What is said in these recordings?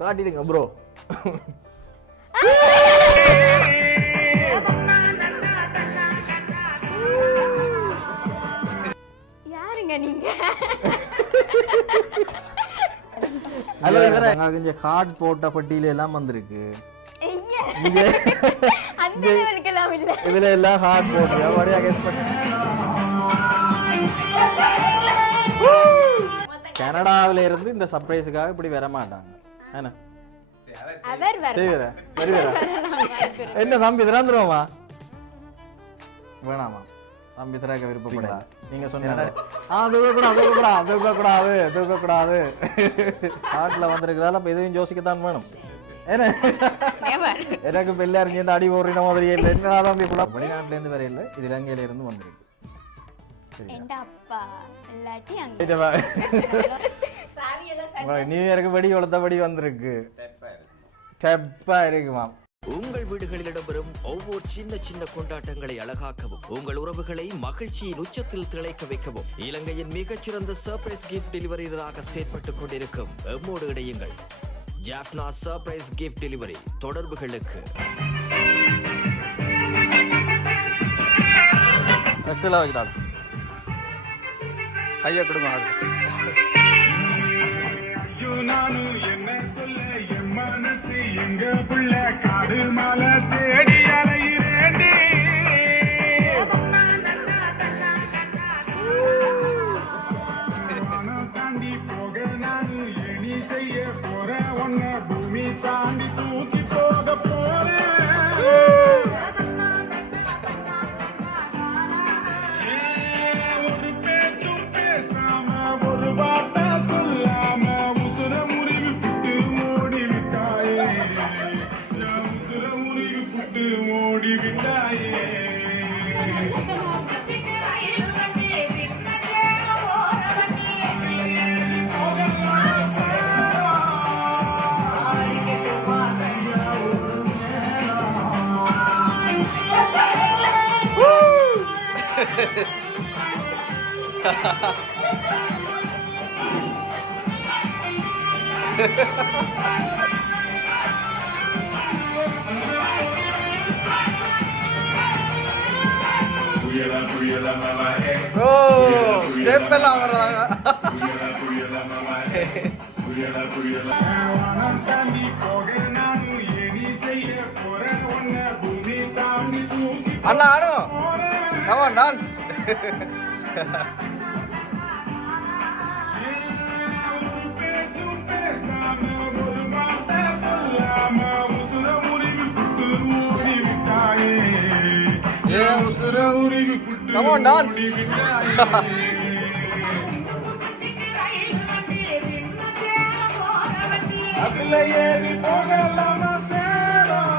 காட்டிடுங்க bro. யாருங்க நீங்க? Hello, இங்க கார்ட் போட்ட பட்டியல எல்லாம் வந்திருக்கு. அந்த லெவலுக்கெல்லாம் இல்ல. இதுல எல்லாம் கார்ட் போட்டு அப்படியே கெஸ் பண்ணி. கனடாவில இருந்து இந்த சர்ப்ரைஸுக்காக இப்படி வர மாட்டாங்க. என்ன அவர் வர. என்ன தம்பி திறந்துருவோமா? வேணாமா தம்பி திறக்க விருப்பப்படா? நீங்க சொன்னீங்க தூக்கக்கூடாது காட்டுல வந்திருக்கிறதால இப்ப எதுவும் யோசிக்கத்தான் வேணும். என்ன எனக்கு பெல்ல இறங்கி அடி போடுற மாதிரியே இல்லை. என்ன தம்பி வெளிநாட்டுல இருந்து வர இல்லை, இது இலங்கையில இருந்து வந்திருக்கு. நியூ இயருக்கு வெடி கொளுத்தபடி வந்திருக்கு. டெப்பா இருக்குமா? உங்கள் வீடுகளில் இடம்பெறும் ஒவ்வொரு சின்ன சின்ன கொண்டாட்டங்களை அழகாக்கவும் உங்கள் உறவுகளை மகிழ்ச்சியின் உச்சத்தில் திளைக்க வைக்கவும் இலங்கையின் மிகச்சிறந்த சர்ப்ரைஸ் கிஃப்ட் டெலிவரியாக செயற்பட்டுக் கொண்டிருக்கும் எம்மோடு இணையுங்கள். Jaffna surprise gift delivery. தொடர்புகளுக்கு ஐயா கொடுங்க. நானும் என்ன சொல்ல என் மனசு எங்க புள்ள காடு மலை தேடி அலையிறேண்டி. தாண்டி போக நானும் எணி செய்ய போறேன். ஒன்ன பூமி தாண்டி தூக்கி போக போறேன். ஒரு பேச்சும் பேசாம ஒரு வார்த்தை சொல்லாம உசுர முறிவு புட்டு ஓடி விட்டாயே. உசுர முறிவு புட்டு ஓடி விட்டாயே. ஸ்டெப் எல்லாம் வர்றாங்க. தாண்டி போக நானும் எணி செய்ய போறேன். ஒன்ன பூமி தாண்டி தூக்கி அண்ணா ஆடு. come on dance. ஒரு பேச்சும் பேசாம ஒரு வார்த்தை சொல்லாம உசுர முறிவு புட்டு ஓடி விட்டாயே. உசுர முறிவு புட்டு come on dance. ஓடி விட்டாயே. அதுல ஏறி போகலாமா சேரம்?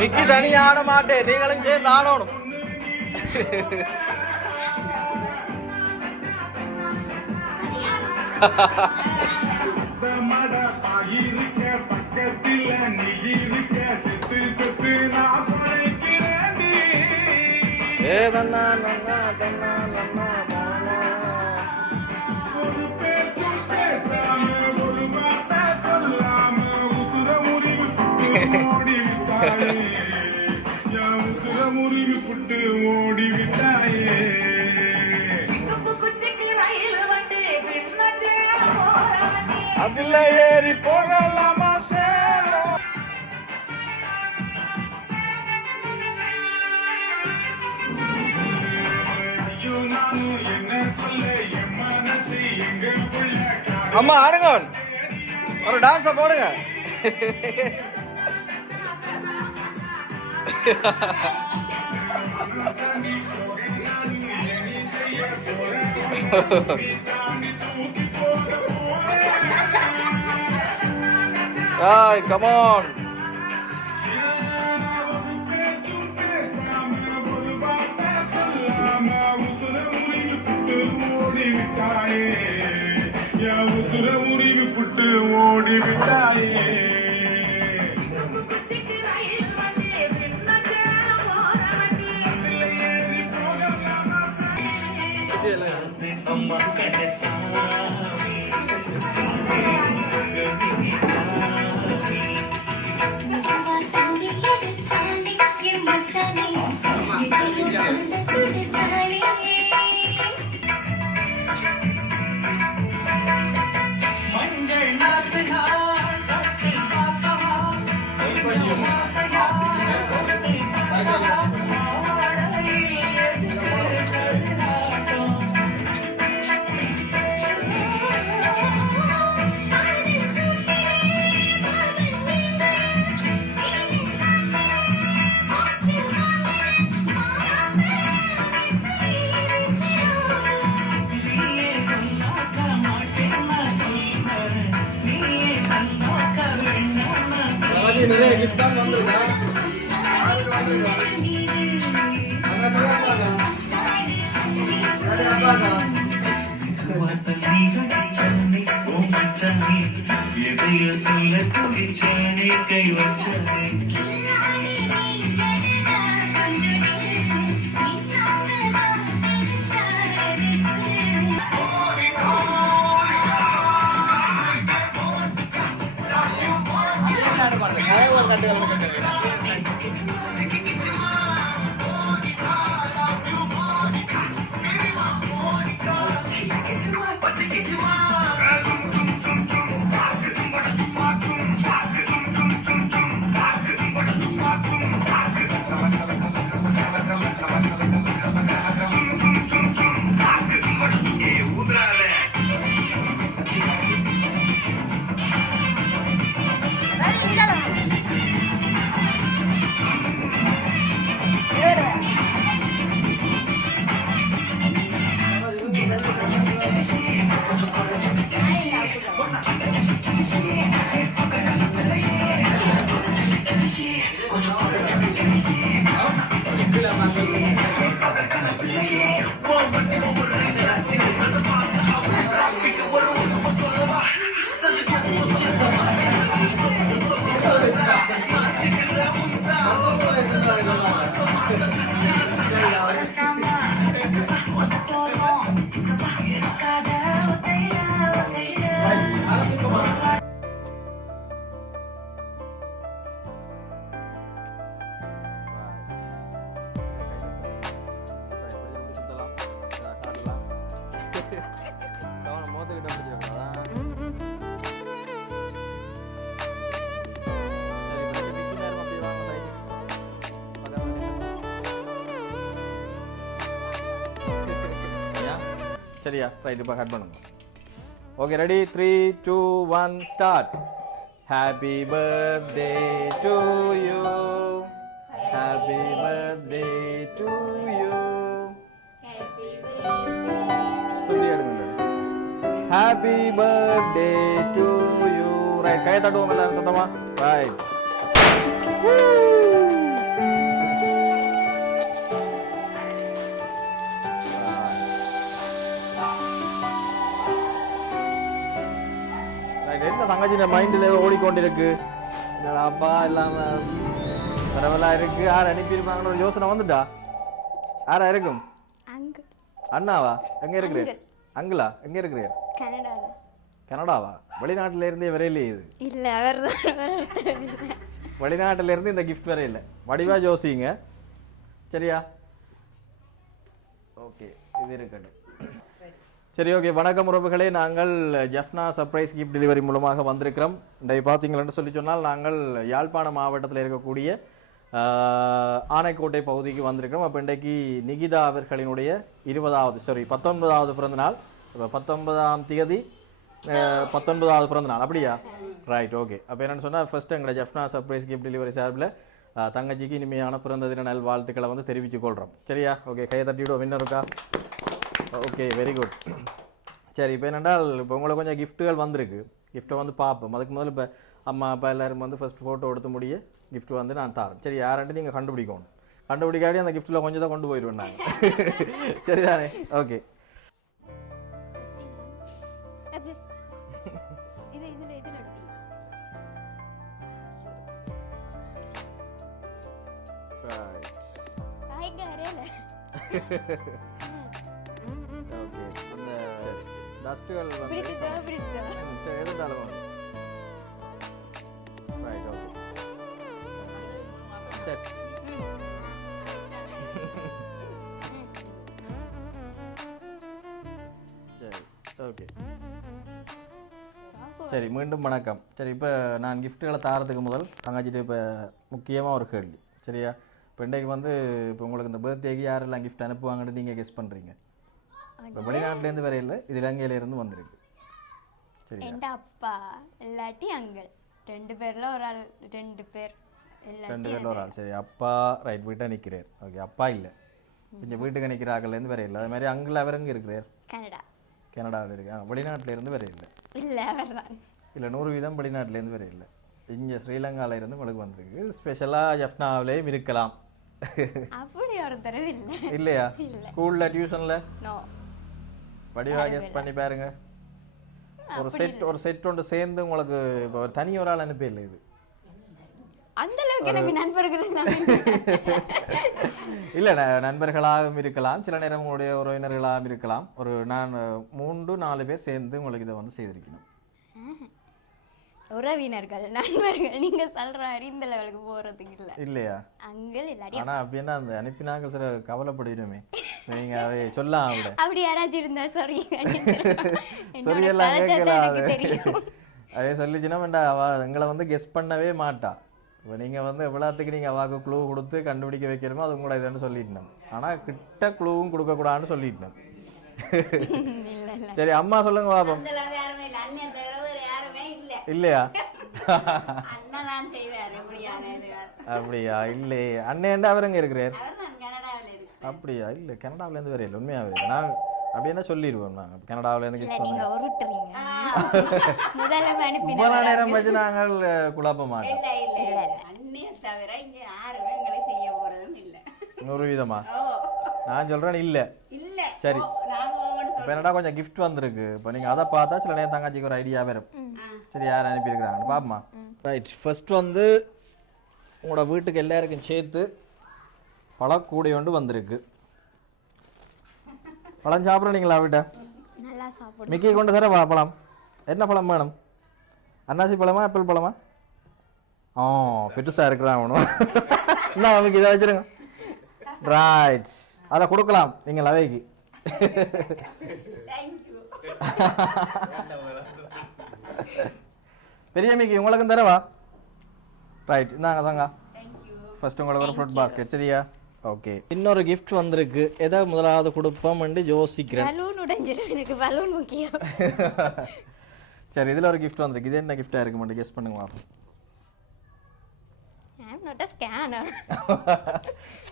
மிக்கி தனி ஆட மாட்டேன், நீங்களும் சேர்ந்து ஆடணும். பக்கத்தில் நீ இருக்க செத்து செத்து நான் பழைக்கிறேன். ஏதன்னா ஒரு பேச்சும் பேசாம ஒரு வார்த்தை சொல்லாம உசுர முறிவு புட்டு ஓடி விட்டாயே. உசுர முறிவு புட்டு ஓடி விட்டாயே. அதுல ஏறி போகலாமா சேலம்? நானும் என்ன சொல்ல என் மனசு எங்க புள்ள அம்மா ஆடுங்க, ஒரு டான்ஸ போடுங்க. தாண்டி போக நானும் எணி செய்ய போறேன். தாண்டி தூக்கி Right, come on. ஒரு பேச்சும் பேசாம ஒரு வார்த்தை சொல்லாம உசுர உருவி புட்டு ஓடி விட்டாயே என் உசுர உருவி புட்டு ஓடி விட்டாயே எதையோ சொல்ல துடிச்சானே கை வச்சானே சரியா ரைட் இப்போ கட் பண்ணுங்க okay ready 3 2 1 start happy birthday to you happy birthday to you சொல்லி எடுங்க happy birthday to you right கை தட்டுவோம் எல்லாரும் சத்தமா ரைட் என்ன தங்கச்சி மைண்டில் ஏதோ ஓடிக்கொண்டிருக்கு அப்பா இல்லாம பரவலா இருக்கு யார் அனுப்பியிருப்பாங்கன்னு ஒரு யோசனை வந்துட்டா யாரா இருக்கும் அண்ணாவா எங்க இருக்கிறேன் அங்கிளா எங்க இருக்கிறேன் கனடாவா வெளிநாட்டுல இருந்தே வரையிலே இது இல்ல அவர் வெளிநாட்டுல இருந்து இந்த கிஃப்ட் வர இல்லை வடிவா ஜோசிங்க சரியா ஓகே இது இருக்கட்டும் சரி ஓகே வணக்கம் உறவுகளே நாங்கள் ஜெஃப்னா சர்ப்ரைஸ் கிஃப்ட் டெலிவரி மூலமாக வந்திருக்கிறோம் இன்றைக்கு பார்த்தீங்களன்னு சொல்லி சொன்னால் நாங்கள் யாழ்ப்பாணம் மாவட்டத்தில் இருக்கக்கூடிய ஆனைக்கோட்டை பகுதிக்கு வந்திருக்கிறோம் அப்போ இன்றைக்கு நிகிதா அவர்களினுடைய 19வது பிறந்தநாள் 19ஆம் தேதி 19வது பிறந்தநாள் அப்படியா ரைட் ஓகே அப்போ என்னென்னு சொன்னால் ஃபர்ஸ்ட் எங்களை ஜெஃப்னா சர்ப்ரைஸ் கிஃப்ட் டெலிவரி சார்பில் தங்கச்சிக்கு இனிமையான பிறந்த தின நல் வாழ்த்துக்களை வந்து தெரிவித்துக் கொள்கிறோம் சரியா ஓகே கையை தட்டிவிடுவோம் வின்னர் இருக்கா ஓகே வெரி குட் சரி இப்போ என்னென்றால் இப்போ உங்களுக்கு கொஞ்சம் கிஃப்ட்டுகள் வந்திருக்கு கிஃப்ட்டை வந்து பார்ப்போம். அதுக்கு முதல்ல இப்போ அம்மா அப்பா எல்லாரும் வந்து ஃபர்ஸ்ட் ஃபோட்டோ எடுத்து முடிய gift வந்து நான் தரேன். சரி, யாராண்ட்டு நீங்கள் கண்டுபிடிக்கணும். கண்டுபிடிக்காடி அந்த கிஃப்ட்டில் கொஞ்சம் தான் கொண்டு போயிடுவேன் நாங்கள். சரிதானே? ஓகே. அது இதுல எடுத்தீங்க. ஆயிங்க அரேல. ஓகே. அந்த டஸ்ட்டுகள் வந்து பிடிச்சதா. சரி, எதுனாலும் ரைட். ஓகே. சரி. சரி, ஓகே. சரி, மீண்டும் வணக்கம். சரி, இப்போ நான் கிஃப்ட்டுகளை தாரதுக்கு முதல் தங்கச்சிட்டு இப்போ முக்கியமாக ஒரு கேள்வி. சரியா? இப்போ இன்றைக்கு வந்து இப்போ உங்களுக்கு இந்த பர்த்டேக்கு யாரெல்லாம் கிஃப்ட் அனுப்புவாங்கன்னு நீங்கள் கெஸ் பண்ணுறீங்க. இப்போ வெளிநாட்டிலேருந்து வரையில் இது இலங்கையிலேருந்து வந்திருக்கு. சரி, என் அப்பா இல்லாட்டி அங்கிள் 2 பேர்ல ஒரு ஆள் 2 பேர் 2 பேரில் ஒரு ஆள். சரி, அப்பா ரைட் வீட்டை நிற்கிறார். ஓகே, அப்பா இல்லை, கொஞ்சம் வீட்டுக்கு நிற்கிற ஆக்கள்லேருந்து வரையில். அது மாதிரி அங்கிள் அவருங்க இருக்கிறார். கனடாவில் இருக்கு. வெளிநாட்டிலேருந்து வரை இல்லை. இல்லை அவர்தான் இல்லை, 100% வெளிநாட்டிலேருந்து வரை இல்லை. இங்கே ஸ்ரீலங்காவிலேருந்து உங்களுக்கு வந்திருக்கு. ஸ்பெஷலாக ஜஃப்னாவிலேயும் இருக்கலாம். அப்படி ஒரு தடவை இல்லை. இல்லையா? ஸ்கூலில் டியூஷனில் நோ. வடிவாக கெஸ் பண்ணி பாருங்க. ஒரு செட் ஒன்று சேர்ந்து உங்களுக்கு இப்போ தனி ஒரு ஆள் அனுப்பி இல்லை. இது அந்த அளவுக்கு எனக்கு நண்பர்கள் இல்லை, நண்பர்களாகவும் இருக்கலாம், சில நேரம் உங்களுடைய உறவினர்களாகவும் இருக்கலாம். ஒரு 3-4 பேர் சேர்ந்து உங்களுக்கு இதை வந்து செய்திருக்கணும். உறவினர்கள் நண்பர்கள் நீங்க சொல்ற இந்த லெவலுக்கு போறதுக்கு இல்லை. இல்லையா? அங்கிள் இல்லாட்டி ஆனால் அப்படின்னா அந்த அனுப்பினாக்கள் சில கவலைப்படிடுமே. நீங்கள் அதை சொல்லலாம். விட அப்படி யாராச்சும் இருந்தா சாரி சரியெல்லாம் கேட்கலாம். அதே சொல்லிச்சுன்னா வேண்டாம், அவள் எங்களை வந்து கெஸ் பண்ணவே மாட்டா. இப்போ நீங்கள் வந்து எவ்வளோத்துக்கு நீங்கள் அவாக்கு க்ளூ கொடுத்து கண்டுபிடிக்க வைக்கணுமோ அது கூட இதுன்னு சொல்லிட்டேன். ஆனால் கிட்ட க்ளூவும் கொடுக்கக்கூடாதுன்னு சொல்லிட்டேன். சரி, அம்மா சொல்லுங்க பாப்போம். இல்லையா? அப்படியா? இல்லையே, அண்ணன் அவருங்க இருக்கிறார். அப்படியா? இல்லை, கனடாவிலேருந்து வரையில. உண்மையாகவே நான் அப்படி என்ன சொல்லிடுவோம். நாங்கள் கனடாவிலேருந்து இவ்வளோ நேரம் வச்சு நாங்கள் குழப்ப மாட்டோம். 100%. நான் சொல்கிறேன் இல்லை. சரி, இப்போ என்னடா கொஞ்சம் கிஃப்ட் வந்திருக்கு. இப்போ நீங்கள் அதை பார்த்தா சில நேரம் தங்கச்சிக்கு ஒரு ஐடியா வரும். சரி, யார் அனுப்பியிருக்கிறாங்கன்னு பாப்போமா? ரைட். ஃபர்ஸ்ட் வந்து உங்களோட வீட்டுக்கு எல்லாருக்கும் சேர்த்து பழக்கூடை ஒன்று வந்திருக்கு. பழம் சாப்பிட்றீங்களா வீட்டை? மிக்கி கொண்டு தர பழம். என்ன பழம் வேணும்? அன்னாசி பழமா ஆப்பிள் பழமா? பெருசாக இருக்கிறான் அவனும். என்ன மிக்கி இதை வச்சுருங்க. ரைட், அதை கொடுக்கலாம் நீங்கள் அவைக்கு. பெரிய மிக்கி உங்களுக்கும் தரவா? ரைட், இந்தாங்க தாங்க. ஃபர்ஸ்ட் உங்களுக்கு ஒரு ஃப்ரூட் பாஸ்கெட். சரியா? ஓகே. இன்னொரு கிஃப்ட் வந்திருக்கு. எதை முதலாவது கொடுப்போம்னு யோசிக்கிறேன். பலூன் முக்கியம். சரி, இதில் ஒரு கிஃப்ட் வந்திருக்கு. இது என்ன கிஃப்டாக இருக்கு மட்டும் கெஸ் பண்ணுங்க பாப்போம்.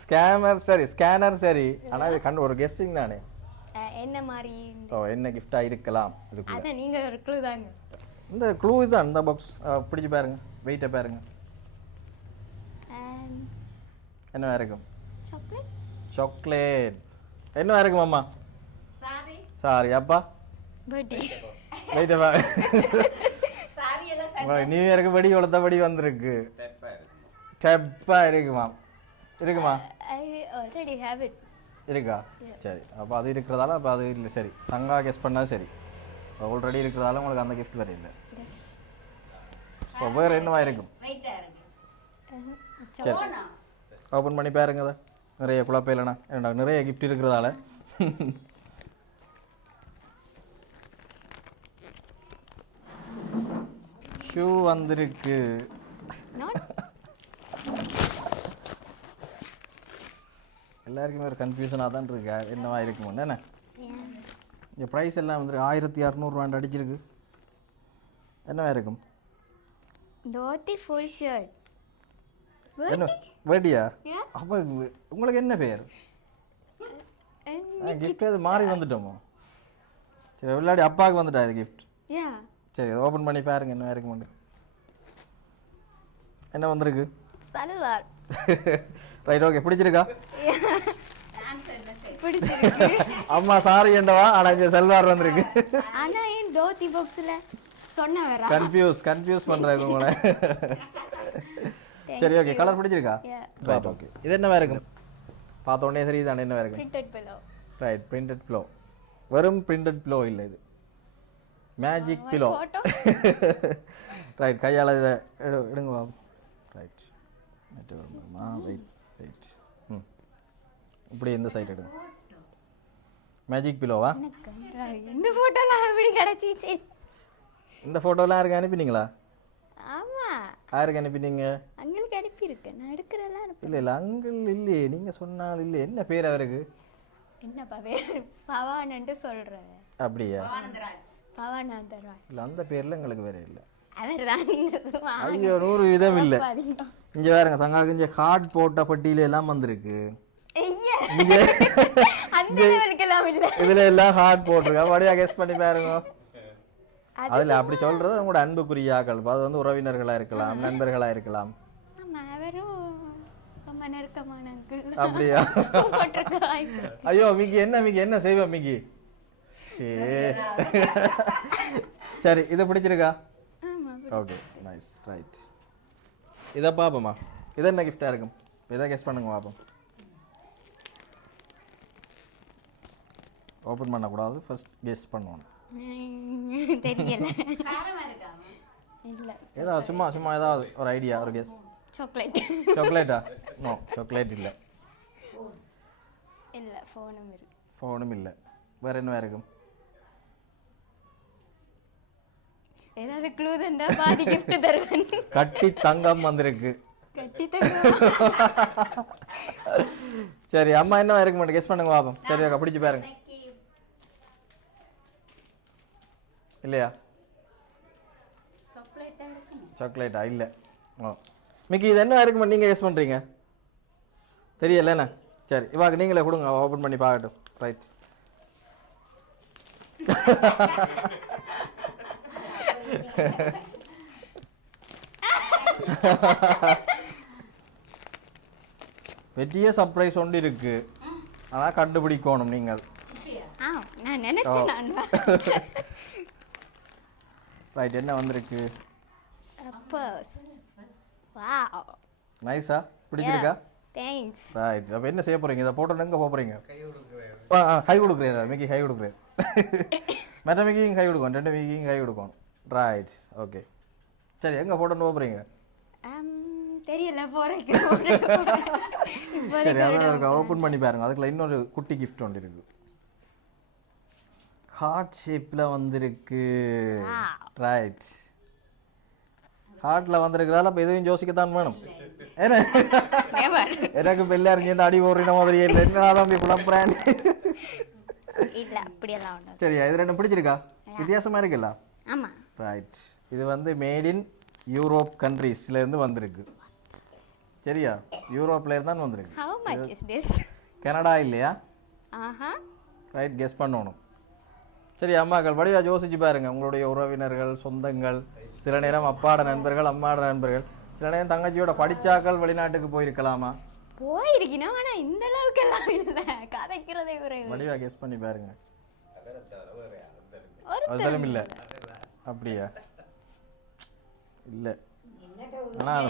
ஸ்கேமர். சரி, ஸ்கேனர். சரி, ஆனால் இது கண்டு ஒரு கெஸ்டிங் தானே. என்ன மாதிரி? என்ன கிஃப்டாக இருக்கலாம்? அத நீங்க ஒரு க்ளூ தாங்க. இந்த க்ளூ தான். இந்த பாக்ஸ் பிடிச்சு பாருங்க, வெயிட்டை பாருங்க. என்ன இருக்கும்? சாக்லேட். என்ன இருக்கும் அம்மா? சாரி அப்பா. வெயிட்டை பாரு. நியூ இயருக்கு படி கொடுத்த படி வந்திருக்கு. டெப்பா இருக்குமா? இருக்குமா? இருக்கா? சரி, அப்போ அது இருக்கிறதால அப்போ அது இல்லை. சரி, தங்கா கெஸ் பண்ணால் சரி. ஆல்ரெடி இருக்கிறதால உங்களுக்கு அந்த கிஃப்ட் வேறு இல்லை. ஸோ வேறு என்னவா இருக்கும்? சரி, ஓப்பன் பண்ணி பாருங்க. அதை நிறைய குழப்பம் இல்லைண்ணா, ஏன்னா நிறைய கிஃப்ட் இருக்கிறதால. ஷூ வந்திருக்கு. எல்லாருக்குமே ஒரு கன்ஃபியூஷனாக தான் இருக்கு, என்னவா இருக்குமோ. என்ன இந்த ப்ரைஸ் எல்லாம் வந்து 1600 அடிச்சிருக்கு. என்னவா இருக்கும்? Dhoti full shirt. என்ன வேட்டியா? அப்போ உங்களுக்கு என்ன பேர்? கிஃப்ட் அது மாறி வந்துட்டோமோ? சரி, விளையாடி அப்பாவுக்கு வந்துட்டா இது கிஃப்ட். சரி ஓப்பன் பண்ணி பாருங்க என்ன இருக்கு மட்டும். என்ன வந்திருக்கு? சல்வார். Right okay. பிடிச்சிருக்கா? பிடிச்சிருக்கு. அம்மா சாரி என்றவா ஆனால் இங்கே செல்வார் வந்திருக்கு. ஆனால் ஏன் தோத்தி பாக்ஸில் சொன்ன வரா கன்ஃபியூஸ் பண்ணுறாங்க உங்களை. சரி ஓகே. கலர் பிடிச்சிருக்கா? Right okay. இது என்னவா இருக்கும்? பார்த்த உடனே சரி இதானே என்னவா இருக்கும்? Printed pillow. Right printed pillow. வெறும் பிரிண்டட் பிலோ இல்லை, இது மேஜிக் பிலோ. ரைட் கையால் இதை எடுங்க வா. Right wait wait. இப்படி இந்த சைடு எடுங்க. மேஜிக் பிலோவா? இந்த ஃபோட்டோலாம் எப்படி கிடச்சிச்சு? இந்த ஃபோட்டோலாம் யாருக்கு அனுப்பினீங்களா? ஆமாம். யாருக்கு அனுப்பினீங்க? அங்களுக்கு அனுப்பியிருக்கேன். நான் எடுக்கிறதெல்லாம் அனுப்பி. இல்லை அங்கிள் இல்லையே, நீங்கள் சொன்னால் இல்லை. என்ன பேர் அவருக்கு? என்னப்பா பேர்? பவானன்ட்டு சொல்கிறேன். அப்படியா? பவானந்தராஜ். இல்லை அந்த பேரில் எங்களுக்கு வேற இல்லை. அவர் தான். நீங்கள் ஐயோ 100 விதம் இல்லை. இங்கே வேறுங்க தங்காக்கு இங்கே கார்டு போட்ட பட்டியல எல்லாம் வந்திருக்கு. இதுல எல்லாம் ஹார்ட் போட்டிருக்கா. வடிவா கெஸ் பண்ணி பாருங்க. அதுல அப்படி சொல்றது உங்களோட அன்புக்குரிய ஆக்கள். அது வந்து உறவினர்களா இருக்கலாம், நண்பர்களா இருக்கலாம். அப்படியா? ஐயோ மிக்கி என்ன செய்வ மிக்கி? சரி இதை பிடிச்சிருக்கா? Okay nice right. இதை பாப்போமா? இது என்ன கிஃப்டா இருக்கும்? இதை கெஸ் பண்ணுங்க பாப்போம். ஓப்பன் பண்ணக்கூடாது, ஃபர்ஸ்ட் கெஸ் பண்ணுவோம். தெரியல. ஏதாவது சும்மா ஏதாவது ஒரு ஐடியா, ஒரு கெஸ். சாக்லேட். சாக்லேட்டா? நோ சாக்லேட் இல்லை. இல்லை ஃபோனும் இருக்கு. ஃபோனும் இல்லை. வேற என்ன இருக்கும்? ஏதாவது க்ளூ தந்தா பாதி gift தருவேன். கட்டி தங்கம் வந்திருக்கு. கட்டி தங்கம். சரி அம்மா என்ன இருக்க மாட்டேன் கெஸ் பண்ணுங்க பாப்போம். சரி அக்கா பிடிச்சி பாருங்க. இல்லையா? சாக்லேட்டா? இல்லை. ஓ மிக்கி இது என்ன இருக்கு நீங்கள் கெஸ் பண்ணுறீங்க? தெரியலண்ணா. சரி இவாக்கு நீங்களே கொடுங்க, ஓப்பன் பண்ணி பார்க்கட்டும். ரைட். பெரிய சர்ப்ரைஸ் ஒன்று இருக்கு, ஆனால் கண்டுபிடிக்கணும் நீங்கள். நான் நினைச்சேன். ரைட் என்ன வந்திருக்கு? வாவ் நைஸா? பிடிச்சிருக்கா? தேங்க்ஸ். ரைட். அப்போ என்ன செய்ய போறீங்க? இதை போட்டு எங்கே போக போறீங்க? கை கொடுக்குறேன் மிக்கி, கை கொடுக்குறேன். மெட்ட மிக்கியும் கை கொடுக்கணும், 2 மிக்கியும் கை கொடுக்கணும். Right okay. சரி எங்கே போட்டுன்னு போக போறீங்க? தெரியல போறேன். சரி அதான் இருக்கா, ஓப்பன் பண்ணி பாருங்க. அதுக்குள்ள இன்னொரு குட்டி கிஃப்ட் ஒன்று இருக்கு. ஹார்ட் ஷேப்பில் வந்திருக்கு. ரைட். ஹார்ட்டில் வந்திருக்கிறதால இப்போ எதுவும் யோசிக்கத்தான் வேணும். ஏன்னா எனக்கு பெல்ல அறிஞ்சு அடி போடுற மாதிரியே இல்லை. என்னதான் குழம்புறேன். இல்லை அப்படியெல்லாம் ஒன்று. சரியா? இது 2 பிடிச்சிருக்கா? வித்தியாசமாக இருக்குல்ல? ஆமாம். ரைட். இது வந்து மேட் இன் யூரோப் கண்ட்ரீஸ்லேருந்து வந்திருக்கு. சரியா? யூரோப்ல தான் வந்திருக்கு. How much is this? Canada இல்லையா? ஆஹா. ரைட் கெஸ் பண்ணணும். சரி அம்மாக்கள் படியா யோசிச்சு பாருங்க. உங்களுடைய உறவினர்கள், சொந்தங்கள், சில நேரம் அப்பாட நண்பர்கள், அம்மாட நண்பர்கள், சில நேரம் தங்கச்சியோட படிச்சாக்கள் வெளிநாட்டுக்கு போயிருக்கலாமா? போயிருக்கணும், ஆனால் இந்த அளவுக்கு எல்லாம் இல்லை. கதைக்கிறதே குறைவு. வடிவா கெஸ் பண்ணி பாருங்க. ஒருத்தரும் இல்லை. அப்படியா? இல்லை. ஆனால்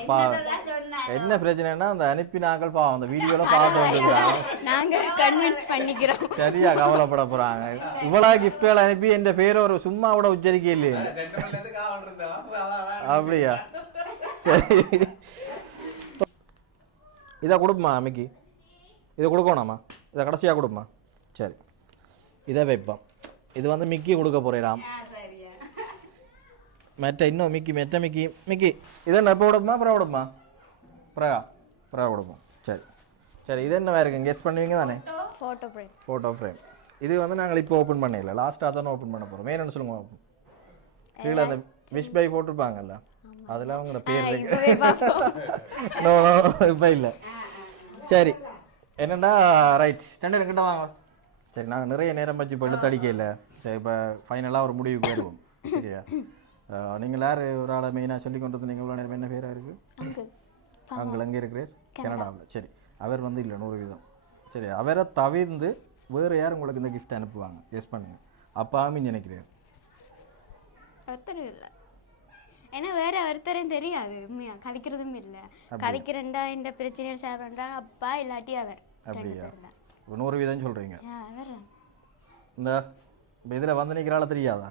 என்ன பிரச்சனைன்னா அந்த அனுப்பினாக்கள் பாவம் அந்த வீடியோலாம் பார்த்து வந்துருக்காங்க. நாங்கள் கன்வின்ஸ் பண்ணிக்கிறோம். சரியா? கவலைப்பட போறாங்க. இவ்வளவு கிஃப்ட்கள் அனுப்பி என் பேர் ஒரு சும்மா கூட உச்சரிக்கை இல்லையே. அப்படியா? சரி இதை கொடுப்போமா மிக்கி? இதை கொடுக்கணுமா? இதை கடைசியாக கொடுப்போமா? சரி இதை வைப்போம். இது வந்து மிக்கி கொடுக்க போறேன். மெட்ட இன்னும் மிக்கி மெட்ட மிக்கி மிக்கி இதை எப்போ கொடுப்போமா? அப்புறம் கொடுப்போமா? அப்புறம் கொடுப்போம். சரி சரி இது என்ன இருக்குங்க கெஸ் பண்ணுவீங்க தானே? Photo frame. இது வந்து நாங்கள் இப்போ ஓப்பன் பண்ணல, லாஸ்ட்டாக தானே ஓப்பன் பண்ண போகிறோம். என்னன்னு சொல்லுங்க. கீழே அந்த விஷ் பை போட்டிருப்பாங்கல்ல, அதில் அவங்களோட பேர் இருக்கு. நோ இப்போ இல்லை. சரி என்னண்டா ரைட் 2 கிட்ட வாங்க. சரி நாங்கள் நிறைய நேரம் வச்சு இப்போ எடுத்து அடிக்க இல்லை. சரி இப்போ ஃபைனலாக ஒரு முடிவுக்கு வருவோம். சரியா? நீங்கள் யார் ஒரு ஆளை மெயினாக சொல்லி கொண்டு வந்து நீங்கள் நேரம் என்ன பேராக இருக்குது? அங்கிள் அங்கே எங்கே இருக்கிறார்? கனடாவில். சரி, அவர் வந்து இல்லை 100%. சரி, அவரை தவிர்ந்து வேறு யார் உங்களுக்கு இந்த கிஃப்ட் அனுப்புவாங்க? கெஸ் பண்ணுங்கள். அப்பாவும் நினைக்கிறேன். ஒருத்தரும் இல்லை, ஏன்னா வேற ஒருத்தரையும் தெரியாது. உண்மையா கதைக்கிறதும் இல்லை. கதைக்கிறண்டா இந்த பிரச்சனையை ஷேர் பண்ணுறா அப்பா இல்லாட்டி அவர். அப்படியா? 100% சொல்கிறீங்க. அவர் இந்த இதில் வந்து நிற்கிறால தெரியாதா?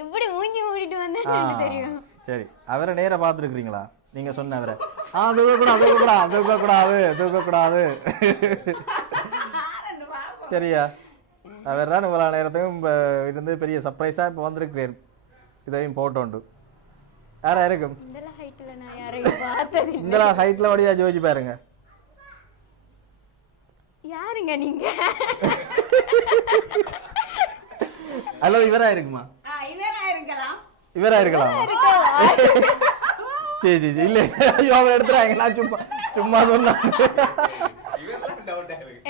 இப்படி மூஞ்சி மூடிட்டு வந்தா தெரியும். சரி, அவரை நேராக பார்த்துருக்குறீங்களா? நீங்கள் சொன்ன அவரை தூக்கக்கூடாது. சரியா? அவர் தான் இவ்வளோ நேரத்துக்கும் இருந்து பெரிய சர்ப்ரைஸாக இப்போ வந்திருக்கிறேன். இதையும் போட்டோண்டு யாரா இருக்கும்? இதெல்லாம் ஹைட்டில் நான் யாரையும் பார்த்தது இல்லை. இந்த ஹைட்டில் வழியா ஜோதிச்சு பாருங்க. யாருங்க நீங்க? அல்லது இவரா இருக்குமா? இவரா இருக்கலாம். சரி இல்லை, ஐயோ அவர் எடுத்துறாங்க. நான் சும்மா சொன்னேன்.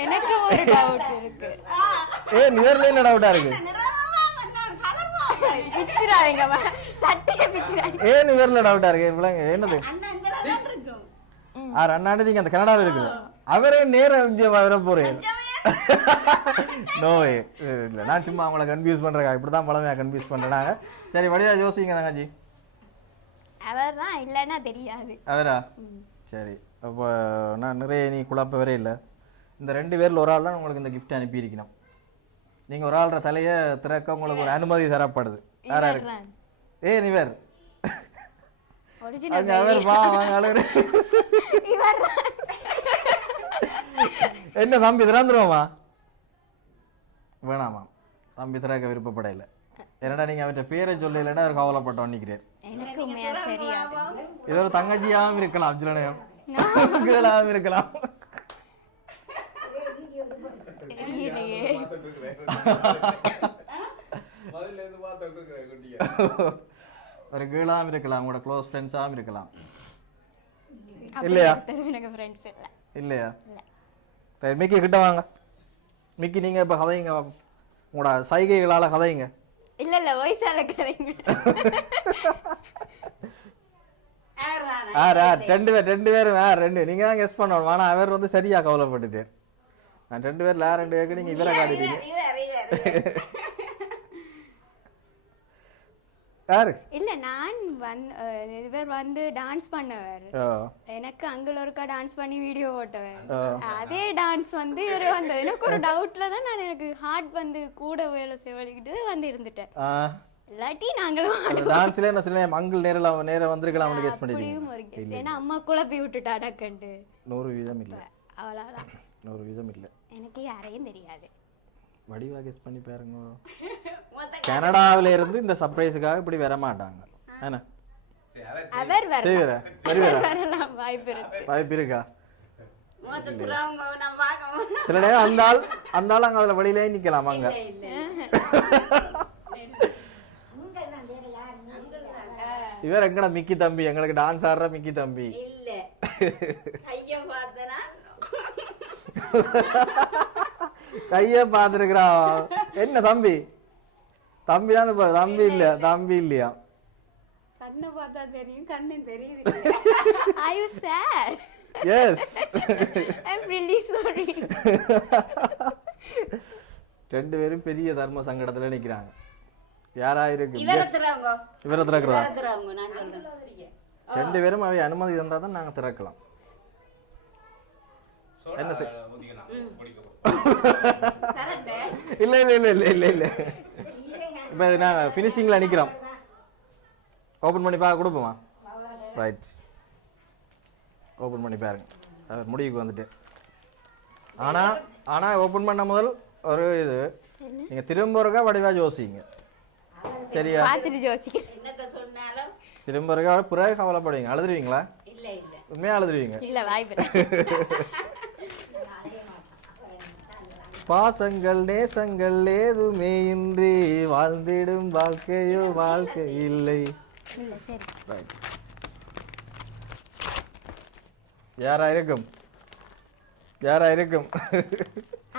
எனக்கு ஒரு டவுட் இருக்கு. இவர்ல என்ன டவுட்டா இருக்கு? பிச்சிராதீங்க, சட்டையை பிச்சிராதீங்க. இவர்ல டவுட்டா இருக்கு? என்னது? அண்ணாண்டு நீங்க அந்த கனடாவில் இருக்குது. அவரே நேரம் இங்கே வர போறேன். நோவே இல்லை, நான் சும்மா அவங்கள கன்ஃபியூஸ் பண்ணுறேன். இப்படி தான் பழமையாக கன்ஃபியூஸ் பண்ணுறாங்க. சரி, வழியா யோசிங்க தங்கச்சி. அவர் தான் இல்லைன்னா தெரியாது. அவரா? சரி, அப்போ நான் நிறைய நீ குழப்ப வரே இல்லை. இந்த 2 பேரில் ஒரு ஆள் தான் உங்களுக்கு இந்த கிஃப்ட் அனுப்பியிருக்கணும். நீங்கள் ஒரு ஆள்ற தலையை திறக்க உங்களுக்கு ஒரு அனுமதி தரப்படுது. யாரா இருக்கு? இவர் அவர் வா வாங்க அழுகுற. என்ன தம்பி திறந்துருவோமா? வேணாமா? தம்பி திறக்க விருப்பப்படையில. என்னடா நீங்க அவற்றை பேரை சொல்ல இல்லைன்னா அவர் கவலைப்பட்டோம் நிற்கிறேன். இது ஒரு தங்கச்சியாவும் இருக்கலாம், ஜிலனையும் இருக்கலாம். ஒரு கேர்ளாவும் இருக்கலாம், உங்களோட க்ளோஸ் ஃப்ரெண்ட்ஸாகவும் இருக்கலாம். இல்லையா? இல்லையா? மிக்கி கிட்ட வாங்க. மிக்கி நீங்க இப்ப கதைங்க, உங்களோட சைகைகளால கதைங்க. இல்ல வயசால கதைங்க. 2 பேரும் 2 நீங்க தான் கெஸ் பண்ணணும். ஆனா அவர் வந்து சரியா கவலைப்பட்டுட்டார். நான் 2 பேர்ல 2 பேருக்கு நீங்க இவரை காட்டிட்டீங்க. யாரு? இல்ல நான் இவர் வந்து டான்ஸ் பண்ணவர். எனக்கு அங்கிள் ஒருக்கா டான்ஸ் பண்ணி வீடியோ போட்டவர். அதே டான்ஸ் வந்து இவரு வந்து எனக்கு ஒரு டவுட்ல தான் நான் எனக்கு ஹார்ட் வந்து கூட வேலை செய்வலிக்கிட்டு வந்து இருந்துட்டேன். இல்லாட்டி நாங்களும் டான்ஸ்ல என்ன சொல்ல அங்கிள் நேரா வந்திருக்கலாம் கெஸ் பண்ணிட்டீங்க. ஏன்னா அம்மா குழப்பி விட்டுட்டா டக்கண்டு. 100% இல்ல. அவ்வளவுதான். 100% இல்ல. எனக்கு யாரையும் தெரியாது. வடிவா கெஸ் பண்ணி பாருங்க. கனடாவில இருந்து இந்த சர்ப்ரைஸுக்காக இப்படி வர மாட்டாங்க. என்ன? அவர் வரலாம், வாய்ப்பு இருக்கா? சில நேரம் அந்த ஆள் அங்க அதுல வெளியிலே நிக்கலாம். அங்க இவர் எங்கடா மிக்கி தம்பி, எங்களுக்கு டான்ஸ் ஆடுற மிக்கி தம்பி. கைய பாத்துருக்கிறான். என்ன தம்பி? தம்பி தானே பாரு. தம்பி இல்லையா? கண்ணை பார்த்தா தெரியும், கண்ணு தெரியுது. Are you sad? Yes. I'm really sorry. 2 பேரும் பெரிய தர்ம சங்கடத்துல நிக்கிறாங்க. யாரா இருக்கு? இவரை திறங்க. இவரை திறக்குறா? திறங்க, நான் சொல்றேன். 2 பேரும் அவை அனுமதி தந்தா தான் நாங்க திறக்கலாம். என்ன இல்ல இல்ல இல்ல இல்ல இல்ல இல்ல. இப்ப நாங்க ஃபினிஷிங்ல நிக்கிறோம். ஓபன் பண்ணி பார்க்க கொடுப்போமா? ரைட், ஓபன் பண்ணி பாருங்க. அவர் முடிவுக்கு வந்துட்டு. ஆனா ஓபன் பண்ண முதல் ஒரு இது நீங்க திரும்ப ஒருக்கா வடிவா யோசிங்க. சரியா? என்னத்த சொன்னாலும் திரும்ப ஒருக்கா பிறகு கவலைப்படுவீங்க. அழுதுருவீங்களா? இல்ல இல்ல, உண்மையா அழுதுருவீங்க? இல்ல வாய்ப்பு. பாசங்கள் நேசங்கள் ஏதுமே இன்றி வாழ்ந்திடும் வாழ்க்கையோ வாழ்க்கை இல்லை. யாரா இருக்கும்?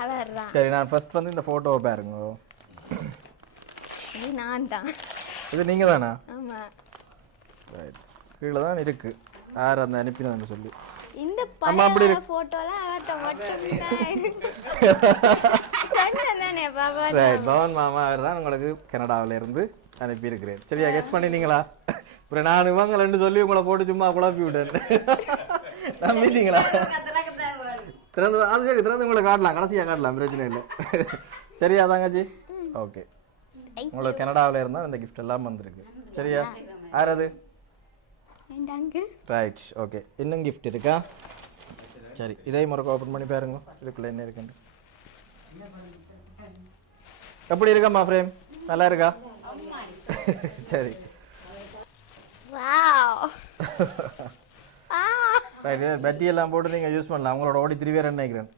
அவர்தான். சரி, நான் ஃபர்ஸ்ட் வந்து இந்த போட்டோவை பாருங்க. நான் தான். இது நீங்கள் தானா? ஆமா. ரைட், கீழே தான் இருக்கு யார் அந்த அனுப்பினான்னு சொல்லி. இந்த அம்மா அப்படி பழைய இருக்கு. போட்டோலாம் அவர்ட்ட மட்டும் சொன்னதானே பாபா. ரைட், பவன் மாமா அவர் தான் உங்களுக்கு கனடாவில இருந்து அனுப்பியிருக்கிறேன். சரியா, கெஸ் பண்ணினீங்களா? அப்புறம் நான் இவங்களன்னு சொல்லி உங்களை போட்டு சும்மா குழப்பி விட்டேன். நம்பிட்டீங்களா? திறந்து அது சரி, திறந்து உங்களை காட்டலாம், கடைசியாக காட்டலாம், பிரச்சனை இல்லை. சரியா தாங்கச்சி? ஓகே, உங்களுக்கு கனடாவில் இருந்தால் இந்த கிஃப்ட் எல்லாம் வந்திருக்கு. சரியா, யார் அது? Right, okay. இன்னும் கிஃப்ட் இருக்கா? சரி, இதே முறைக்கு ஓப்பன் பண்ணி பாருங்க, இதுக்குள்ளே என்ன இருக்குன்னு. எப்படி இருக்காம்மா ஃப்ரேம்? நல்லா இருக்கா? சரி. ரைட், பேட்டரி எல்லாம் போட்டு நீங்கள் யூஸ் பண்ணலாம். அவங்களோட ஓடி திருவியர் நினைக்கிறேன்.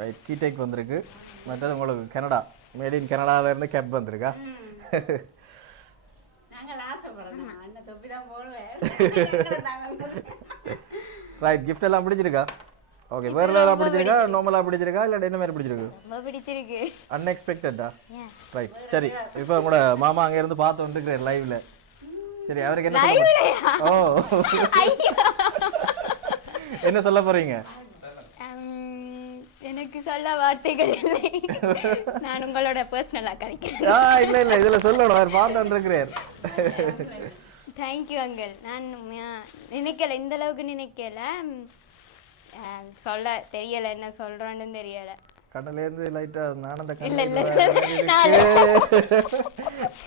ரைட், கீடேக் வந்திருக்கு. மற்றது உங்களுக்கு கனடா, மேட் இன் கனடாவில் இருந்து கேப் வந்திருக்கா? ரைட், கிஃப்ட் எல்லாம் பிடிச்சிருக்கா? ஓகே, வேற லெவலாக பிடிச்சிருக்கா, நார்மலாக பிடிச்சிருக்கா, இல்லை என்ன மாதிரி பிடிச்சிருக்கு? பிடிச்சிருக்கு. அன்எக்ஸ்பெக்டடா? ரைட், சரி. இப்போ உங்களோட மாமா அங்கே இருந்து பார்த்து வந்துருக்கிறார் லைவ்ல. சரி, அவருக்கு என்ன சொல்ல போறீங்க? ஓ, என்ன சொல்ல போறீங்க? எனக்கு சொல்ல வார்த்தைகள் இல்லை. நான் உங்களோட பர்சனலா கரெக்ட். இல்ல இல்ல, இதுல சொல்லணும், அவர் பார்த்து வந்துருக்கிறார். Thank you uncle. நான் நினைக்கல, இந்த அளவுக்கு நினைக்கல. சொல்ல தெரியல, என்ன சொல்றேன்னு தெரியல. கடல்ல இருந்து லைட்டா ஆனந்த இல்ல இல்ல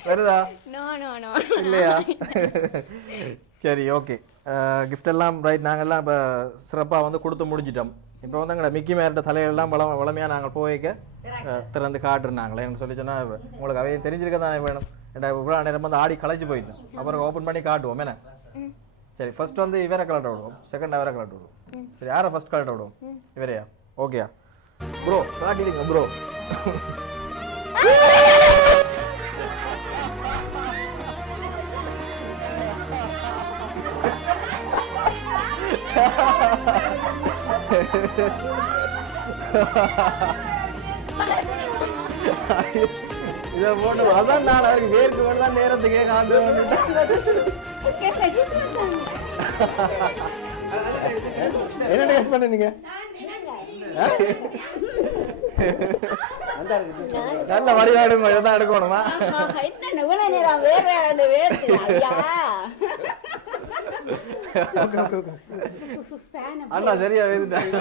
வருதா? நோ நோ நோ இல்லையா? சரி, ஓகே. கிஃப்ட் எல்லாம் ரைட், நாங்கள்லாம் இப்போ சிறப்பாக வந்து கொடுத்து முடிஞ்சிட்டோம். இப்போ வந்து எங்களை மிக்கி மேரிட்ட தலையெல்லாம் வளமையாக நாங்கள் போய்க்க திறந்து காட்டுறாங்களே எனக்கு சொல்லி சொன்னால் உங்களுக்கு அவையும் தெரிஞ்சிருக்க தான் வேணும். ஏன்னா இவ்வளோ நேரம் வந்து ஆடி களைச்சி போயிட்டோம். அப்புறம் ஓப்பன் பண்ணி காட்டுவோம் என்ன? சரி, ஃபர்ஸ்ட் வந்து இவரை கலட்ட விடுவோம், செகண்ட் அவரை கலட்ட விடுவோம். சரி, யாரை ஃபர்ஸ்ட் கலட்ட விடுவோம்? இவரையா? ஓகேயா ப்ரோ? காட்டிடுங்க ப்ரோ. இதை போட்டு அதான் நான் அவருக்கு வேர்க்கு வேணுதான் நேரத்துக்கே காண்டு. என்ன கெஸ் பண்ணீங்க? நல்ல வடிவாடுங்க, இதான் எடுக்கணுமா? அண்ணா சரியா வேதுட்டேன்.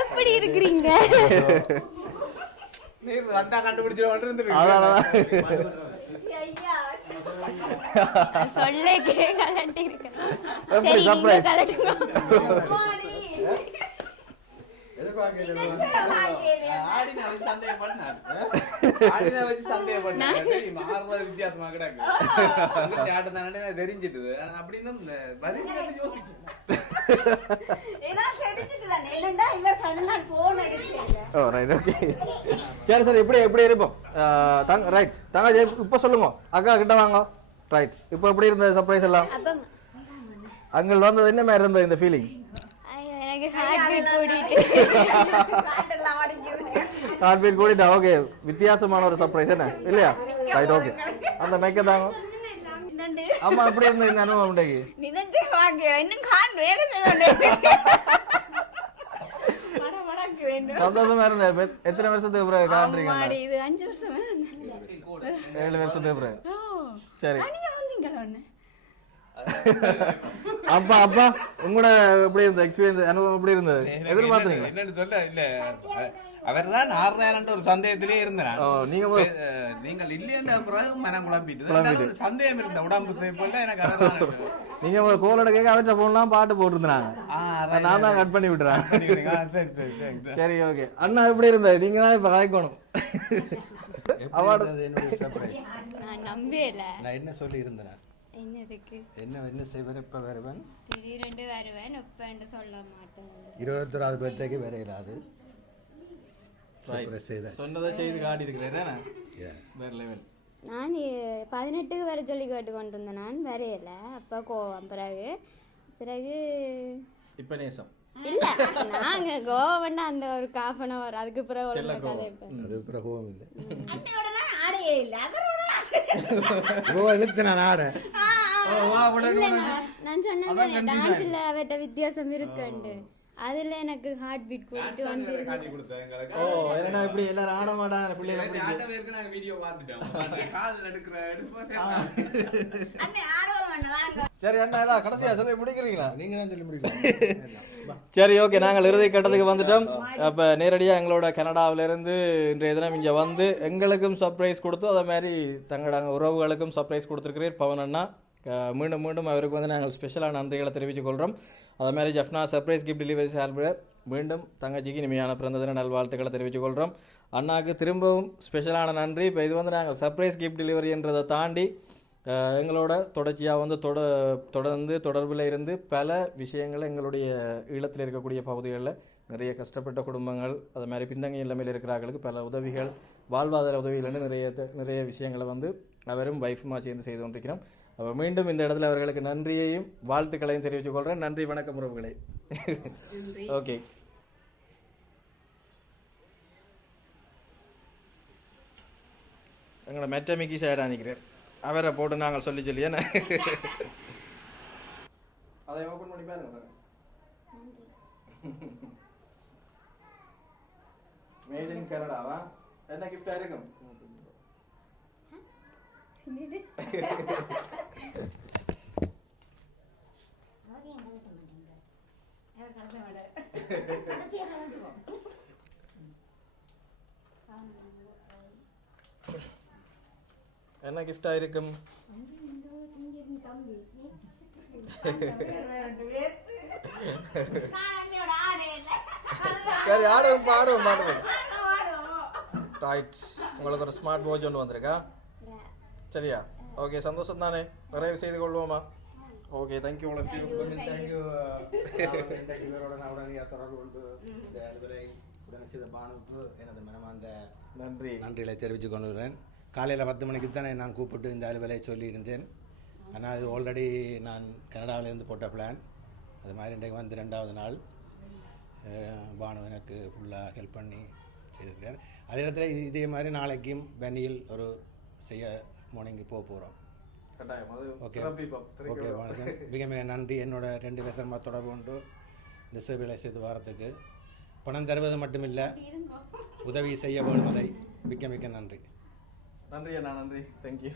எப்படி இருக்கிறீங்க? சொல்ல கலட்டி இருக்கேன். சரி சரி, இப்படி எப்படி இருப்போம்? ரைட், தங்க இப்ப சொல்லுங்க, அக்கா கிட்ட வாங்க. ரைட், இப்போ எப்படி இருந்த சர்ப்ரைஸ் எல்லாம்? அங்க வந்தது என்ன மாதிரி இருந்தது இந்த ஃபீலிங்? ஹார்ட் பீட் கூடிட்டா? ஓகே, வித்தியாசமான ஒரு சர்ப்ரைஸ் என்ன இல்லையா? Right, okay. அந்த மேக்க தாங்க. அம்மா எப்படி இருந்த இந்த அனுபவம்? சந்தோஷமா இருந்த. எத்தனை வருஷத்துக்கு பிறகு காண்றீங்க? 7 வருஷத்துக்கு பிறகு. சரி, அப்பா அப்பா உங்களோட எப்படி இருந்த எக்ஸ்பீரியன்ஸ், அனுபவம் எப்படி இருந்தது? எதிர்பார்த்தீங்க? என்னன்னு சொல்ல இல்ல, அவர் தான் 6000 ஒரு சந்தேகத்திலே இருந்தார். நீங்கள் இல்லையா பிறகு மனம் குழம்பிட்டு சந்தேகம் இருந்த உடம்பு செய்யப்பட எனக்கு. நீங்க ஒரு கோலோட கேட்க அவற்ற போன்லாம் பாட்டு போட்டுருந்தாங்க, நான் தான் கட் பண்ணி விட்டுறேன். சரி சரி சரி, ஓகே. அண்ணா எப்படி இருந்தது? நீங்க தான் இப்ப காய்க்கணும். நான் நம்பல. நான் என்ன சொல்லி இருந்தேன்? என்னதுக்கு? என்ன செய்வேன்? இப்ப வருவேன், திடீரென்று வருவேன், உப்பேன்னு சொல்ல மாட்டேன். 21வது பர்த்டேக்கு வேற இல்லாது சொன்னதை செய்து காட்டி இருக்கிறேன். நான் 18க்கு வர சொல்லி கேட்டு கொண்டு இருந்தேன். நான் வரையில அப்போ கோவம். பிறகு பிறகு இப்ப நேசம் இல்ல நாங்க கோவா பண்ண அந்த ஒரு 1/2 hour அதுக்கு பிறகு ஒழுங்கா கதைப்பேன். அது பிரபவம் இல்லை அண்ணியோட தான் ஆடையே இல்லை அவரோட கோவா இழுத்து நான் ஆட இல்ல நான் சொன்னேன் டான்ஸ்ல அவட்ட வித்தியாசம் இருக்குண்டு அதுல எனக்கு ஹார்ட் பீட் கூட்டிட்டு வந்து காட்டி கொடுத்தேன் எங்களுக்கு. ஓ என்னடா இப்படி எல்லாரும் ஆட மாட்டாங்க பிள்ளைங்க இந்த ஆட்டவேருக்கு நாங்க வீடியோ பார்த்துட்டோம். அந்த கால் எடுக்கிற எடுப்போம். அண்ணே ஆர்வம் வேணும் வாங்க. சரி அண்ணா ஏதா கடைசியா சொல்லி முடிக்கிறீங்களா? நீங்க தான் சொல்லி முடிக்கலாம் சரி ஓகே நாங்கள் இறுதி கட்டத்துக்கு வந்துட்டோம். அப்போ நேரடியாக எங்களோட கனடாவிலிருந்து இன்றைய தினம் இங்கே வந்து எங்களுக்கும் சர்ப்ரைஸ் கொடுத்து அதே மாதிரி தங்களோட உறவுகளுக்கும் சர்ப்ரைஸ் கொடுத்துருக்கிறீர் பவன் அண்ணா. மீண்டும் மீண்டும் அவருக்கு வந்து நாங்கள் ஸ்பெஷலான நன்றிகளை தெரிவித்துக் கொள்கிறோம். அதே மாதிரி ஜஃப்னா சர்ப்ரைஸ் கிஃப்ட் டெலிவரி சார்பில் மீண்டும் தங்கச்சிக்கு இனிமையான பிறந்த தின நல்வாழ்த்துக்களை தெரிவித்துக் கொள்கிறோம். அண்ணாவுக்கு திரும்பவும் ஸ்பெஷலான நன்றி. இப்போ இது வந்து நாங்கள் சர்ப்ரைஸ் கிஃப்ட் டெலிவரின்றதை தாண்டி எங்களோட தொடர்ச்சியாக வந்து தொடர்ந்து தொடர்பில் இருந்து பல விஷயங்கள் எங்களுடைய ஈழத்தில் இருக்கக்கூடிய பகுதிகளில் நிறைய கஷ்டப்பட்ட குடும்பங்கள் அது மாதிரி பின்தங்கிய நிலைமையில் இருக்கிறவர்களுக்கு பல உதவிகள் வாழ்வாதார உதவிகள் நிறைய விஷயங்களை வந்து அவரும் வைஃபுமா சேர்ந்து செய்து கொண்டிருக்கிறோம். அப்போ மீண்டும் இந்த இடத்துல அவர்களுக்கு நன்றியையும் வாழ்த்துக்களையும் தெரிவித்துக் கொள்கிறேன். நன்றி வணக்கம் உறவுகளே. ஓகே எங்களோட மெட்டமிக்கி சைடாக நிற்கிறார் அவரை போட்டு நாங்கள் சொல்லி என்ன அதை ஓப்பன் பண்ணி பாருங்க. மேட் இன் கனடாவா? என்ன கிஃப்டா இருக்கும்? என்ன கிஃப்டா இருக்கும்? சரி ஆடுவோம் பாடுவோம். ரைட் உங்களுக்கு ஒரு ஸ்மார்ட் வாட்ச் ஒன்று வந்திருக்கா? சரியா? ஓகே சந்தோஷம் தானே? நிறைவு செய்து கொள்வோமா? Okay thank you all of you. Thank you இவரோட நான் உடனே தொடர்பு கொண்டு இந்த அலுவலை உடனே செய்த பானுவுக்கு எனது மனமார்ந்த நன்றிகளை தெரிவித்துக் கொண்டுகிறேன். காலையில் 10 மணிக்கு தானே நான் கூப்பிட்டு இந்த அலுவலை சொல்லியிருந்தேன். ஆனால் அது ஆல்ரெடி நான் கனடாவிலேருந்து போட்ட பிளான். அது மாதிரி இன்றைக்கு வந்து 2வது நாள் பானு எனக்கு ஃபுல்லாக ஹெல்ப் பண்ணி செய்திருக்கார். அதே இடத்துல இதே மாதிரி நாளைக்கும் வெனியில் ஒரு செய்ய மார்னிங் போக போகிறோம். ஓகே ஓகே பானுசன் மிக மிக நன்றி. என்னோட 2 வருஷமாக தொடர்பு கொண்டு இந்த சேவைகளை செய்து வாரத்துக்கு பணம் தருவது மட்டுமில்லை உதவி செய்ய வேண்டுவதை மிக்க மிக்க நன்றி. நன்றி அண்ணா நன்றி தேங்க்யூ.